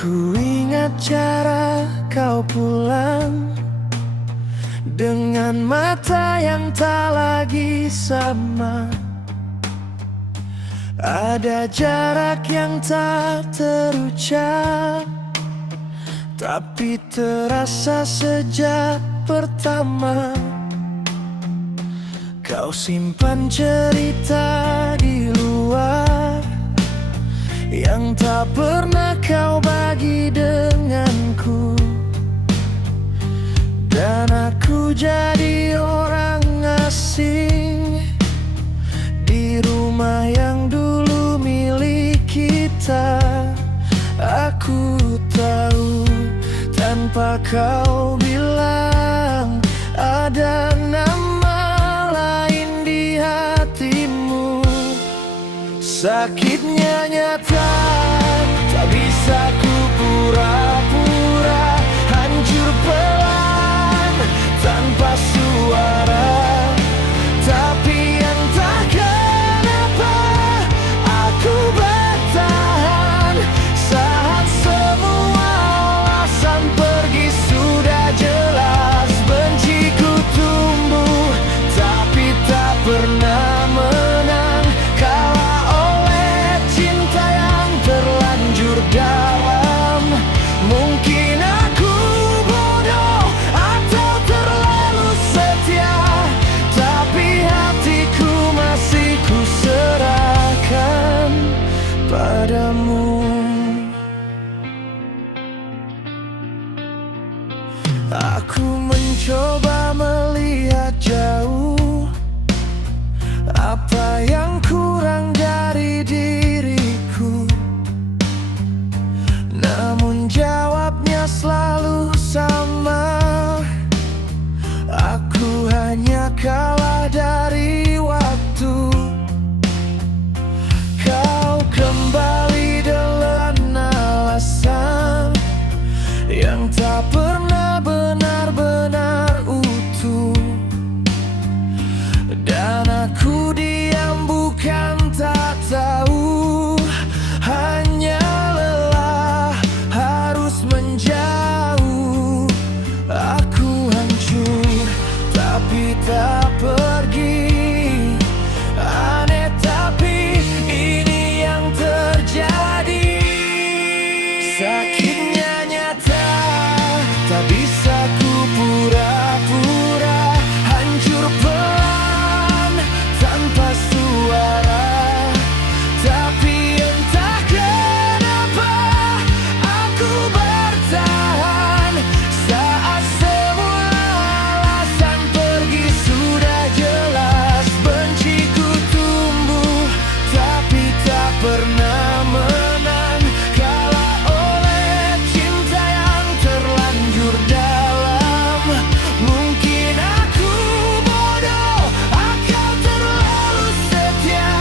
Ku ingat cara kau pulang dengan mata yang tak lagi sama. Ada jarak yang tak terucap, tapi terasa sejak pertama. Kau simpan cerita di luar yang tak pernah kau bagi denganku, dan aku jadi orang asing di rumah yang dulu milik kita. Aku tahu tanpa kau bilang ada nama lain di hatimu. Sakitnya nyata, tak bisa ku pura-pura. Hancur pelan, tanpa suara. Tapi entah kenapa aku bertahan saat semua alasan pergi sudah jelas. Benciku tumbuh, tapi tak pernah menang kalah oleh cinta yang terlanjur dalam. Mungkin aku bodoh atau terlalu setia, tapi hatiku masih ku serahkan padamu. Aku mencoba melihat jauh apa yang kurang dari diriku, namun jawabnya selalu sama. Aku hanya kalah dari waktu. Kau kembali dengan alasan yang tak pernah benar-benar utuh, dan aku diam bukan tak tahu, hanya lelah harus menjauh. Aku hancur tapi tak pergi. Aneh tapi ini yang terjadi. Sakitnya nyata, tak bisa ku pura-pura. Hancur pelan, tanpa suara. Tapi entah kenapa aku bertahan saat semua alasan pergi sudah jelas. Benciku tumbuh, tapi tak pernah menang kalah oleh cinta yang terlanjur dalam. Mungkin aku bodoh atau terlalu setia,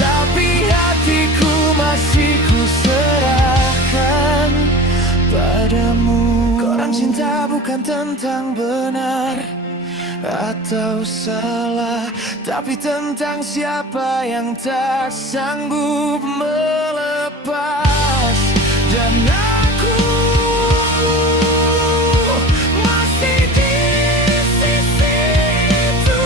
tapi hatiku masih ku serahkan padamu. Koran cinta bukan tentang benar atau salah, tapi tentang siapa yang tak sanggup melepas. Dan aku masih di sisi itu.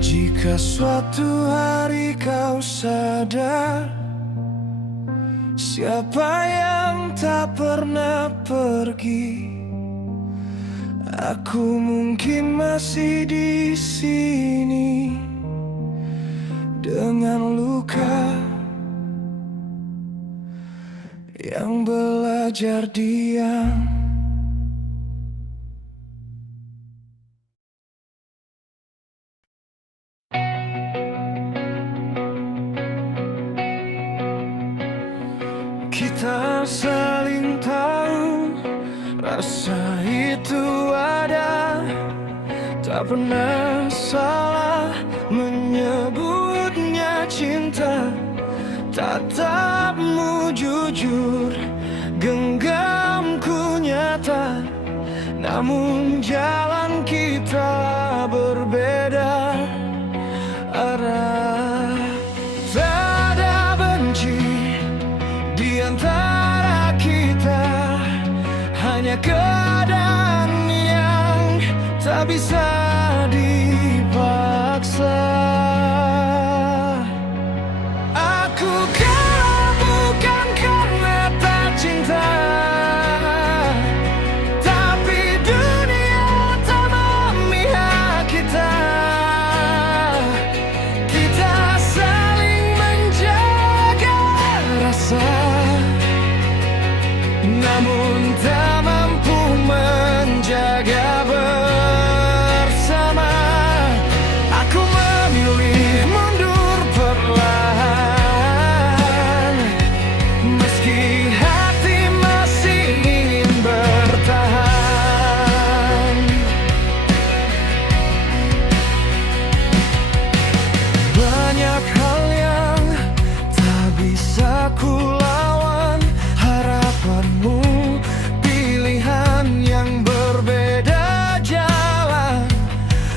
Jika suatu hari kau sadar siapa yang tak pernah pergi, aku mungkin masih di sini dengan luka yang belajar diam. Kita saling tahu rasa itu ada, tak pernah salah menyebutnya cinta. Tatapmu jujur, genggamku nyata, namun jalan kita berbeda arah. Tak ada benci di antara kita, hanya keadaan yang tak bisa dipaksa. Aku kalah bukan karena tak cinta, tapi dunia tak memihak kita. Kita saling menjaga rasa, namun tak mampu menjaga bersama. Aku memilih mundur perlahan, meski hati masih ingin bertahan. Banyak hal yang tak bisa ku lawan, harapanmu, pilihan yang berbeda jalan.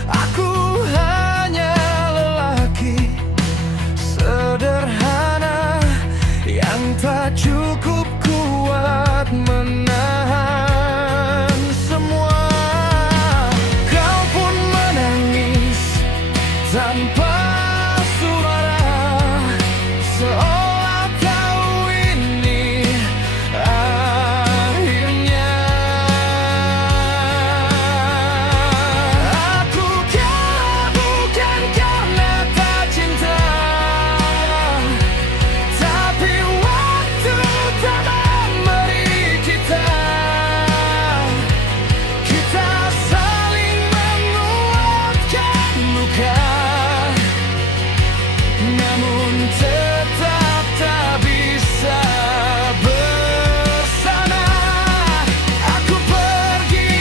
Aku hanya lelaki sederhana yang tak cukup kuat menahan semua. Kau pun menangis tanpa suara, seolah tahu ini akhirnya. Aku kalah bukan karena tak cinta, tapi waktu tak memberi kita. Kita saling menguatkan luka, namun tetap tak bisa bersama. Aku pergi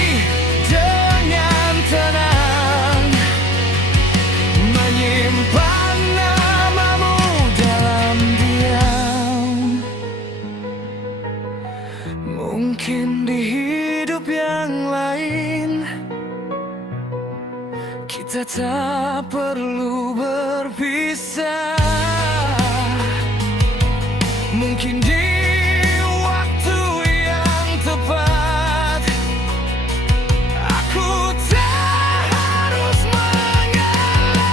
dengan tenang, menyimpan namamu dalam diam. Mungkin di hidup yang lain kita tak perlu berpisah. Mungkin di waktu yang tepat aku tak harus mengalah.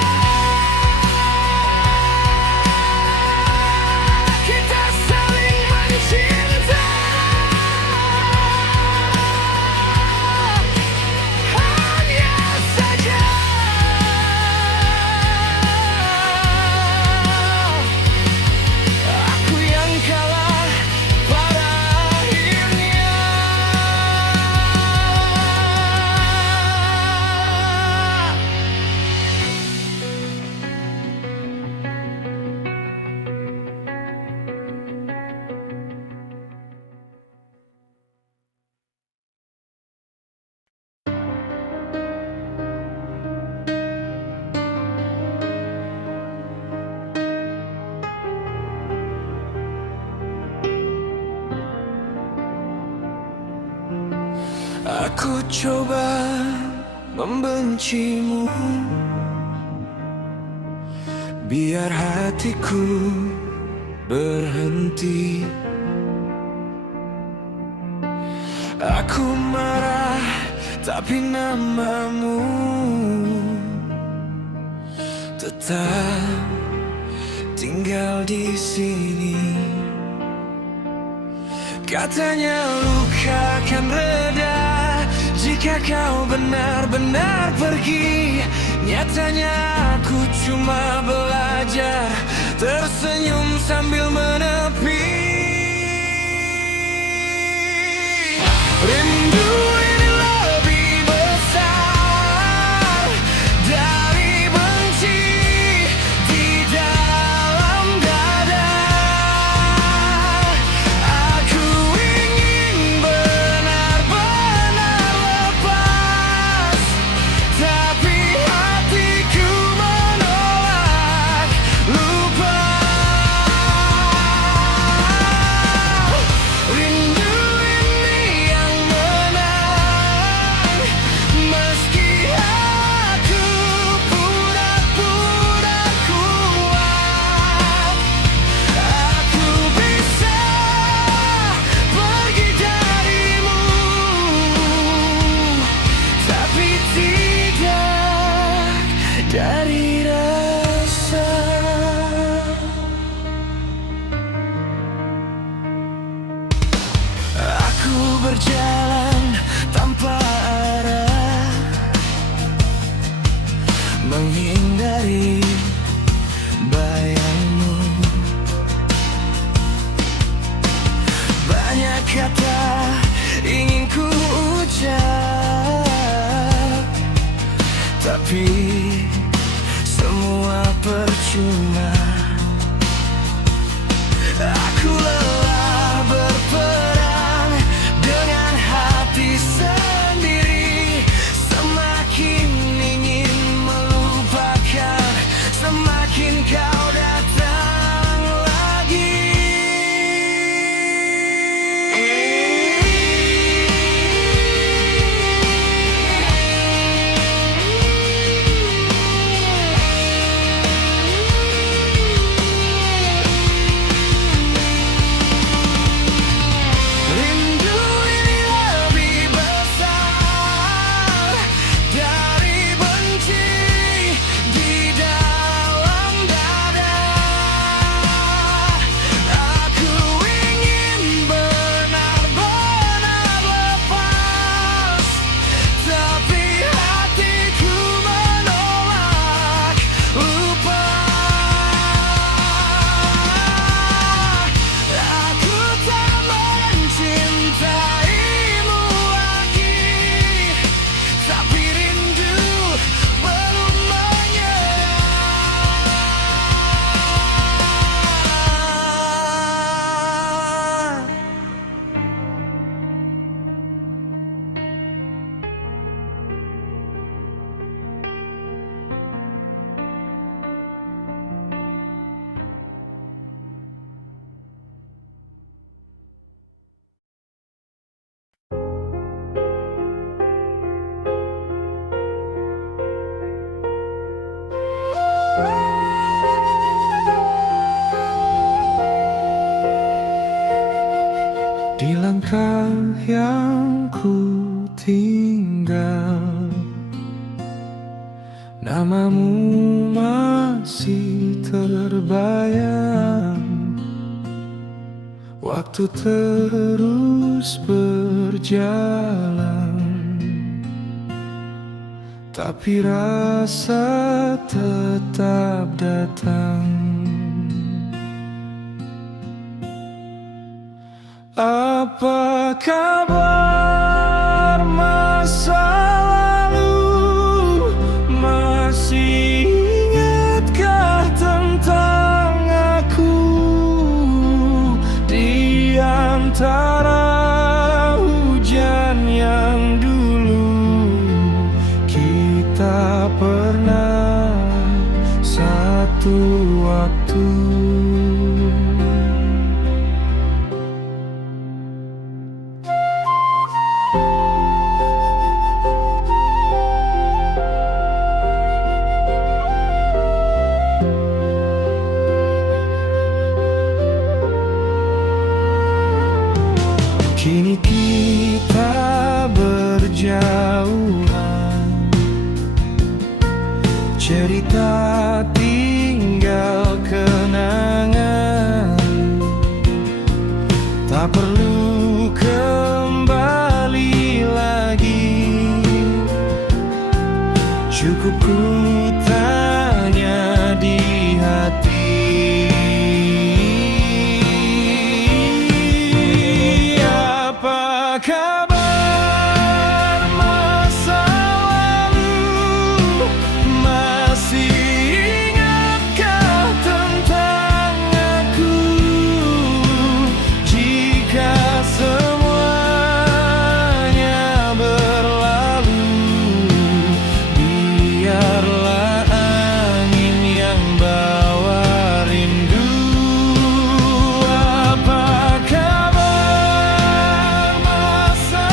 Kita saling mencinta, hanya saja aku yang kalah pada akhirnya. Aku coba membencimu, biar hatiku berhenti. Aku marah, tapi namamu tetap tinggal di sini. Katanya luka akan reda jika kau benar-benar pergi. Nyatanya aku cuma belajar tersenyum sambil menepi. Rindu ini lebih besar dari benci di dalam dada. Aku ingin benar-benar lepas, tapi berjalan tanpa arah, menghindari bayangmu. Banyak kata ingin ku ucap, tapi semua percuma. Aku lelah berperang dengan hati sendiri, semakin ingin melupakan, semakin kau datang lagi. Rindu ini lebih besar dari benci di dalam dada. Aku ingin benar-benar lepas, tapi hatiku menolak lupa. Aku tak mencintaimu lagi, tapi rindu belum menyerah. Di langkah yang ku tinggal, namamu masih terbayang. Waktu terus berjalan, tapi rasa tetap datang. Apa kabar masa lalu? Masih ingatkah tentang aku? Di antara hujan yang dulu kita pernah satu waktu. Kini kita berjauhan, cerita tinggal kenangan. Tak perlu kembali lagi, cukup ku tanya di hati. Apa kabar masa lalu? Masih ingatkah tentang aku? Jika semuanya berlalu, biarlah angin yang bawa rindu. Apa kabar masa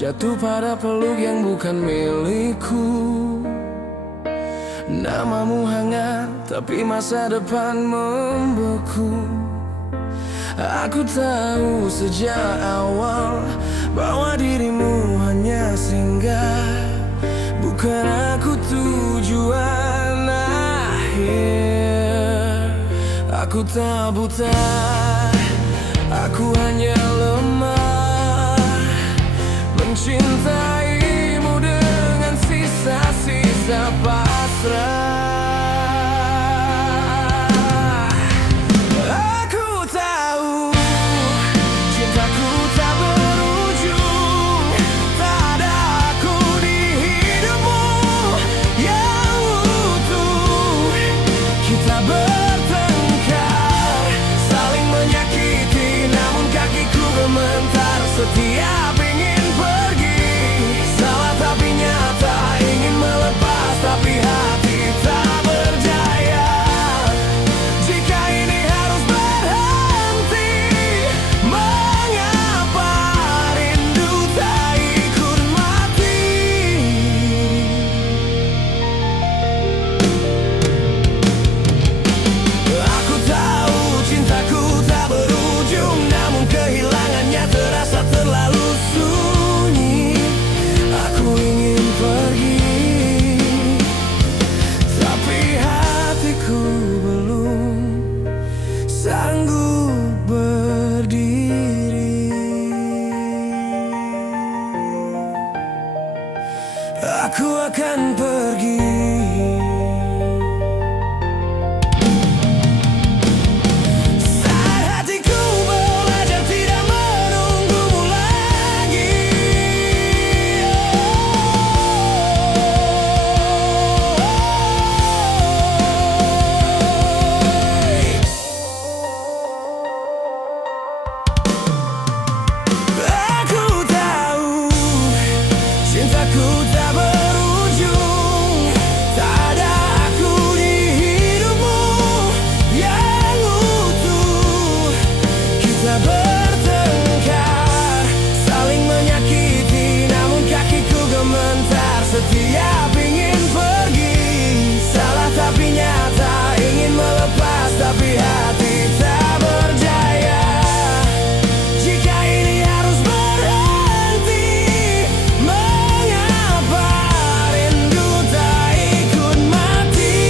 jatuh pada peluk yang bukan milikku. Namamu hangat, tapi masa depan membeku. Aku tahu sejak awal bahwa dirimu hanya singgah, bukan aku tujuan akhir. Aku tak buta, aku hanya lemah, mencintaimu dengan sisa-sisa pasrah. Aku tahu cintaku tak berujung, tak ada aku di hidupmu yang utuh. Kita bertengkar, saling menyakiti, namun kakiku gemetar setiap ingin pergi. Salah tapi nyata, ingin melepas tapi hati tak berdaya. Jika ini harus berhenti, mengapa rindu tak ikut mati? Aku tahu cintaku tak berujung, namun kehilangannya terasa terlalu sunyi. Aku ingin pergi, tapi hatiku belum sanggup berdiri. Aku akan pergi. Saat hatiku belajar tidak menunggumu lagi. Aku tahu cintaku tak berujung, tak ada aku di hidupmu yang utuh. Kita bertengkar, saling menyakiti, namun kakiku gemetar setiap ingin pergi. Salah tapi nyata, ingin melepas tapi hati tak berdaya. Jika ini harus berhenti, mengapa rindu tak ikut mati?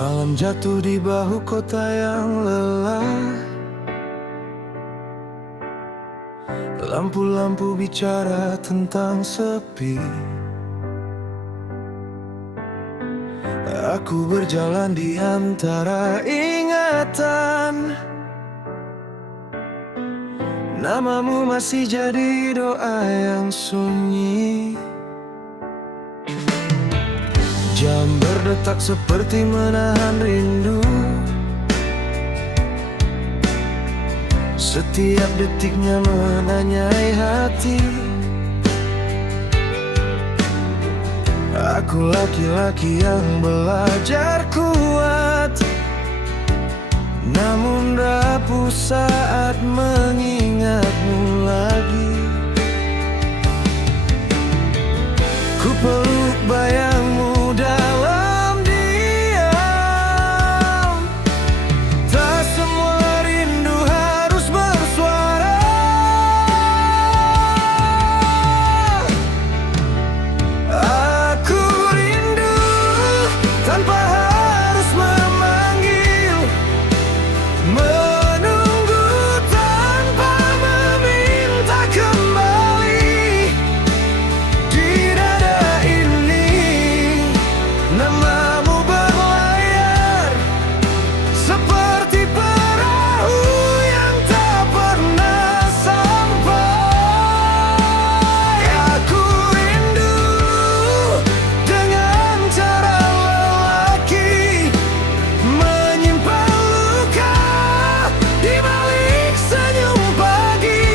Malam jatuh di bahu kota yang lelah, lampu-lampu bicara tentang sepi. Aku berjalan di antara ingatan, namamu masih jadi doa yang sunyi. Jam berdetak seperti menahan rindu, setiap detiknya menanyai hati. Aku laki-laki yang belajar kuat, namun rapuh saat mengingatmu lagi. Ku peluk bayangmu dalam diam. Tak semua rindu harus bersuara. Aku rindu tanpa harus memanggil, menunggu tanpa meminta kembali. Di dada ini namamu berlayar seperti perahu yang tak pernah sampai. Aku rindu dengan cara lelaki menyimpan luka di balik senyum pagi.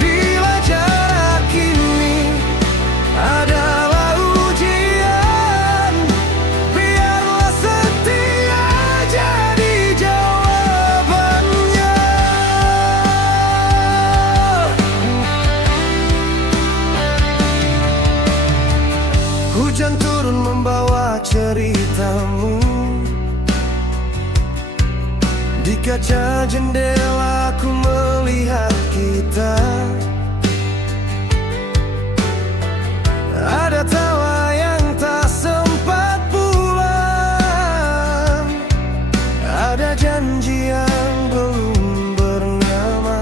Bila jarak ini adalah ujian, biarlah setia jadi jawabannya. Hujan turun membawa ceritamu. Di kaca jendela ku melihat kita. Ada tawa yang tak sempat pulang, ada janji yang belum bernama.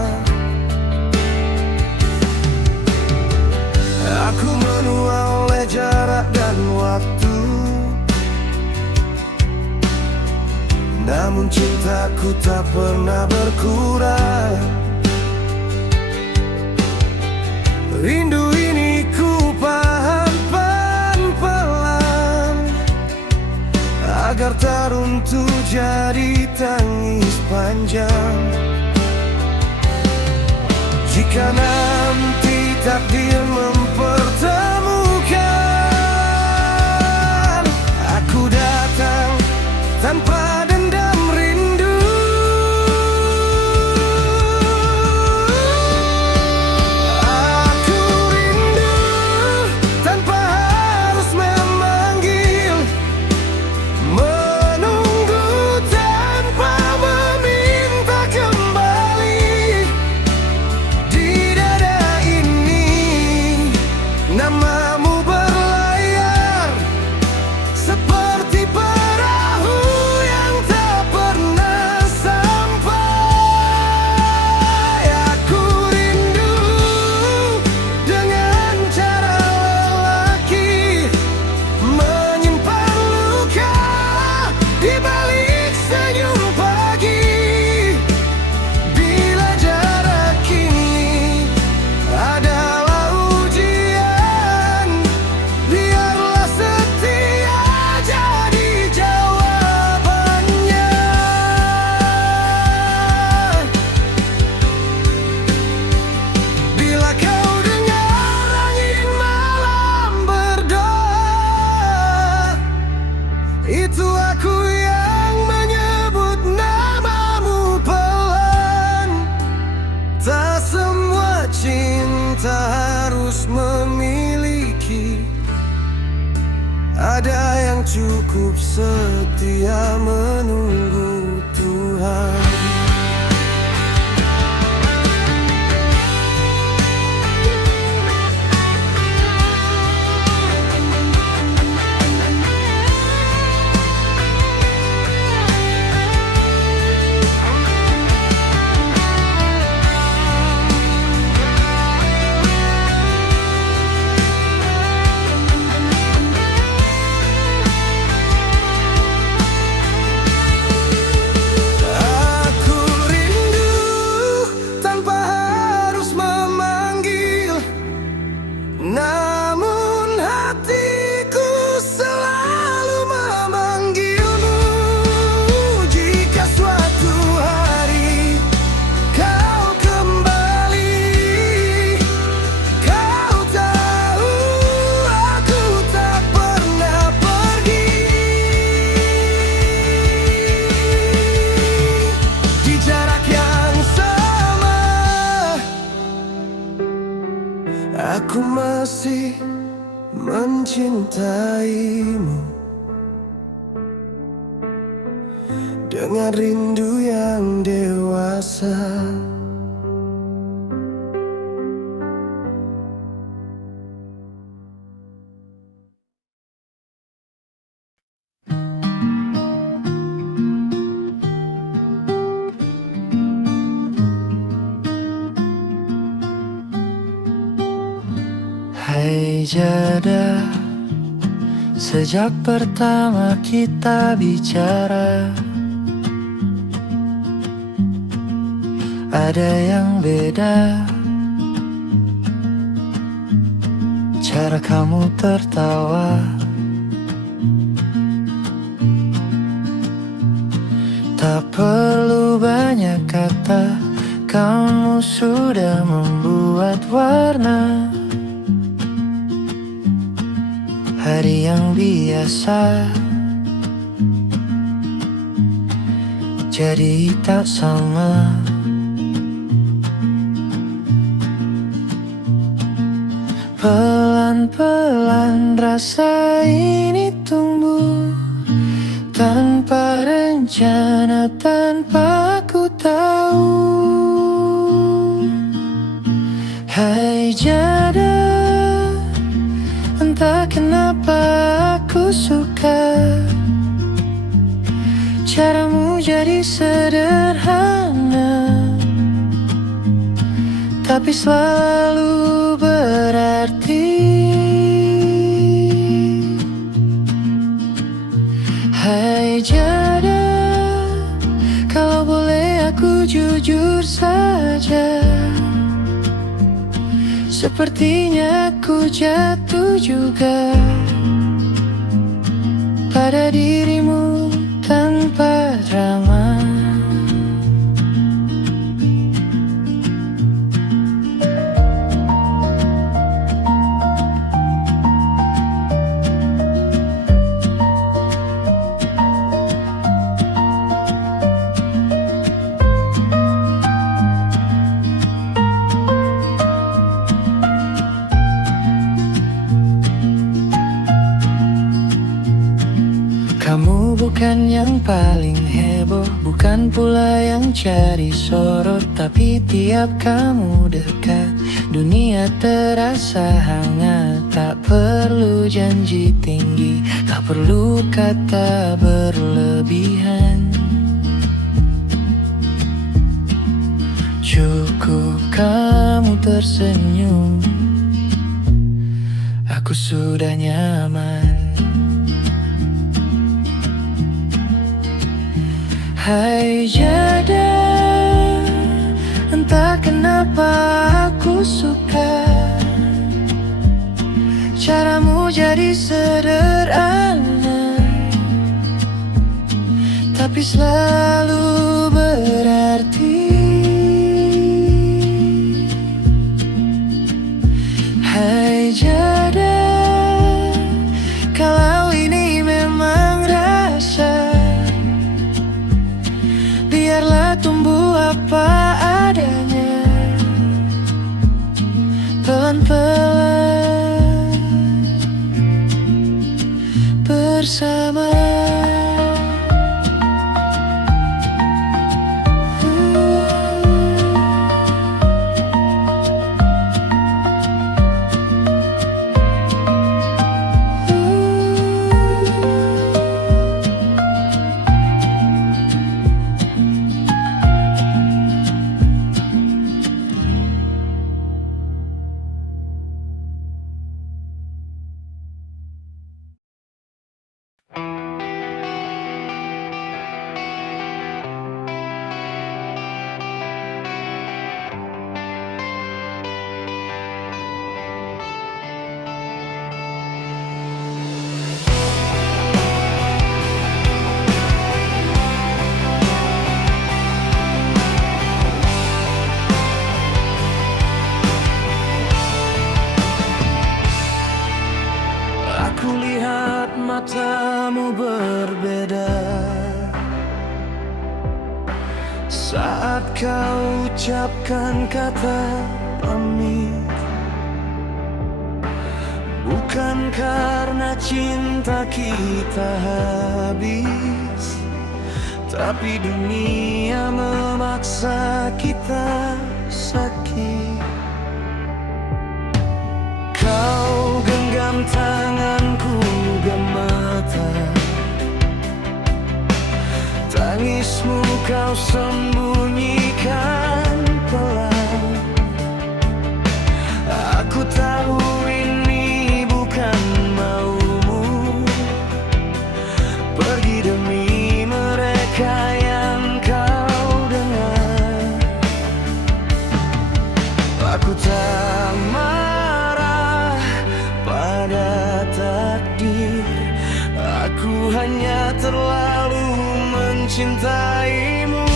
Aku menua oleh jarak dan waktu, namun cintaku tak pernah berkurang. Rindu ini ku paham pelan-pelan, agar tak runtuh jadi tangis panjang. Jika nanti takdir mempertemukan, aku datang tanpa dendam rindu. Aku rindu tanpa harus memanggil, menunggu tanpa meminta kembali. Di dada ini namamu berlayar seperti perahu yang tak pernah sampai. Aku rindu dengan cara lelaki menyimpan luka di balik senyum pagi. Bila jarak ini adalah ujian, biarlah setia jadi jawabannya. Bila kau dengar angin malam berdoa, itu aku yang menyebut namamu pelan. Tak semua cinta harus memiliki, ada yang cukup setia menunggu Tuhan. Aku masih mencintaimu dengan rindu yang dewasa. Hai jada, sejak pertama kita bicara, ada yang beda. Cara kamu tertawa, tak perlu banyak kata, kamu sudah membuat warna hari yang biasa jadi tak sama. Pelan-pelan rasa ini tumbuh, tanpa rencana, tanpa aku tahu. Hai jada, entah kenapa aku suka caramu jadi sederhana, tapi selalu berarti. Hai jada, kalau boleh aku jujur saja, sepertinya aku jatuh juga pada dirimu tanpa drama. Kamu bukan yang paling heboh, bukan pula yang cari sorot, tapi tiap kamu dekat, dunia terasa hangat. Tak perlu janji tinggi, tak perlu kata berlebihan, cukup kamu tersenyum, aku sudah nyaman. Hai jada, entah kenapa aku suka caramu jadi sederhana, tapi selalu berarti. Hai jada, kalau ini memang rasa, biarlah tumbuh apa adanya, pelan-pelan bersama. Aku lihat matamu berbeda saat kau ucapkan kata pamit. Bukan karena cinta kita habis, tapi dunia memaksa kita sakit. Kau genggam tanganku gemetar, tangismu kau sembunyikan pelan. Aku tahu ini bukan maumu, pergi demi mereka yang kau dengar. Aku tak marah pada takdir, aku hanya terlalu mencintaimu.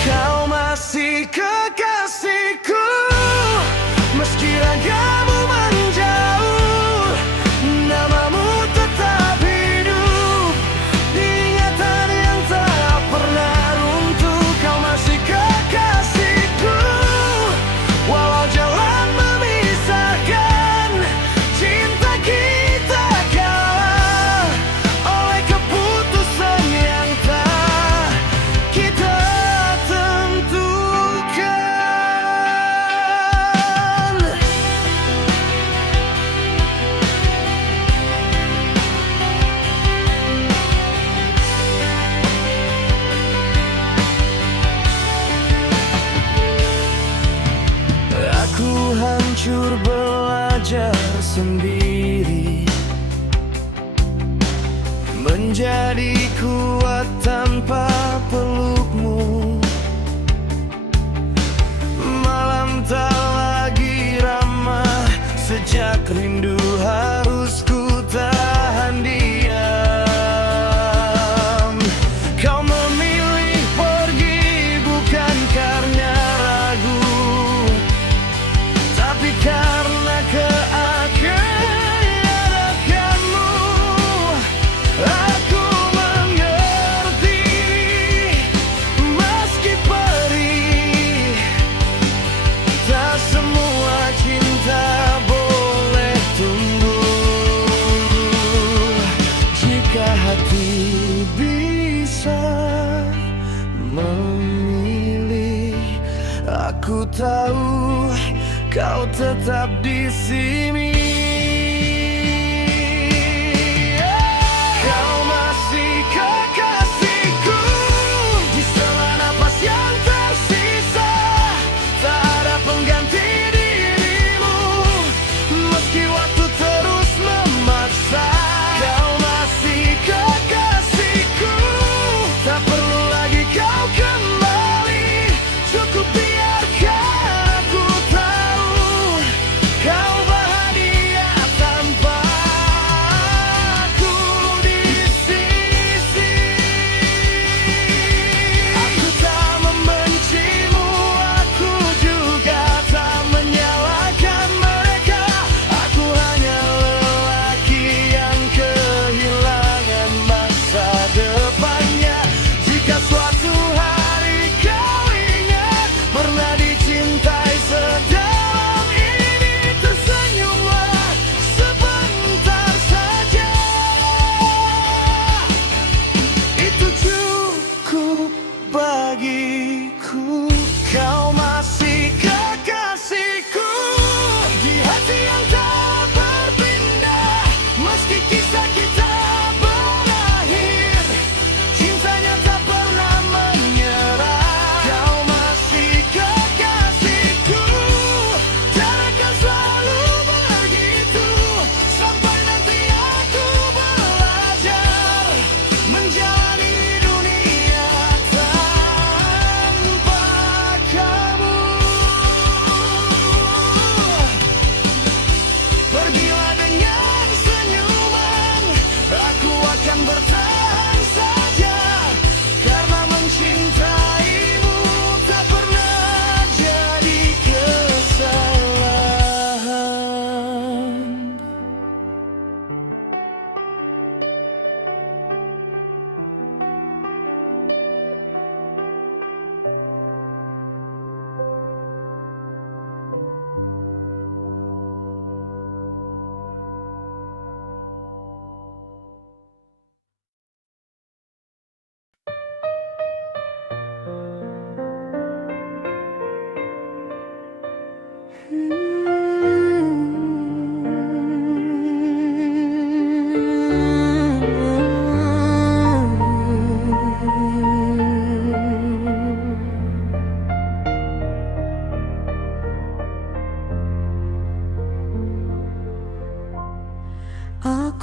Kau masih kekasihku, meski ragamu menjauh, namamu tetap hidup, ingatan yang tak pernah runtuh. Kau masih kekasihku, walau jalan memisahkan, cinta kita kalah oleh keputusan yang tak kita tentukan. Aku hancur belajar sendiri, menjadi kuat tanpa pelukmu. Malam tak lagi ramah, sejak rindu harus ku tahan diam. Kau memilih pergi bukan karena ragu, tapi karena keakrabanmu. Aku mengerti, meski perih, tak semua cinta boleh tumbuh. Jika hati bisa memilih, aku tahu kau tetap di sini. Kau masih kekasihku, di sela napas yang tersisa, tak ada pengganti dirimu, meski waktu terus memaksa. Kau masih kekasihku, tak perlu lagi kau kembali, cukup biarkan aku tahu kau bahagia.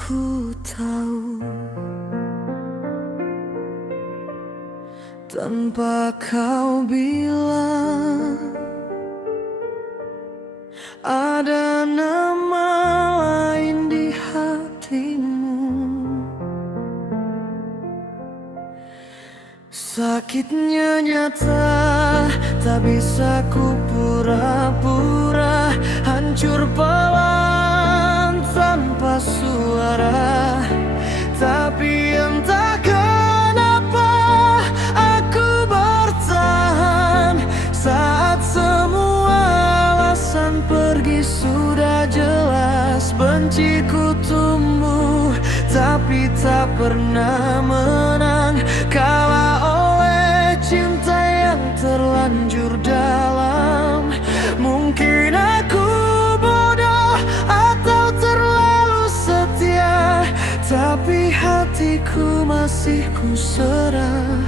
Ku tahu tanpa kau bilang ada nama lain di hatimu. Sakitnya nyata, tak bisa ku pura-pura. Hancur pelan tanpa suara. Tapi entah kenapa aku bertahan saat semua alasan pergi sudah jelas. Benciku tumbuh tapi tak pernah menang kalah oleh cinta yang terlanjur dalam. Mungkin aku bodoh atau terlalu setia, tapi hatiku masih ku serah.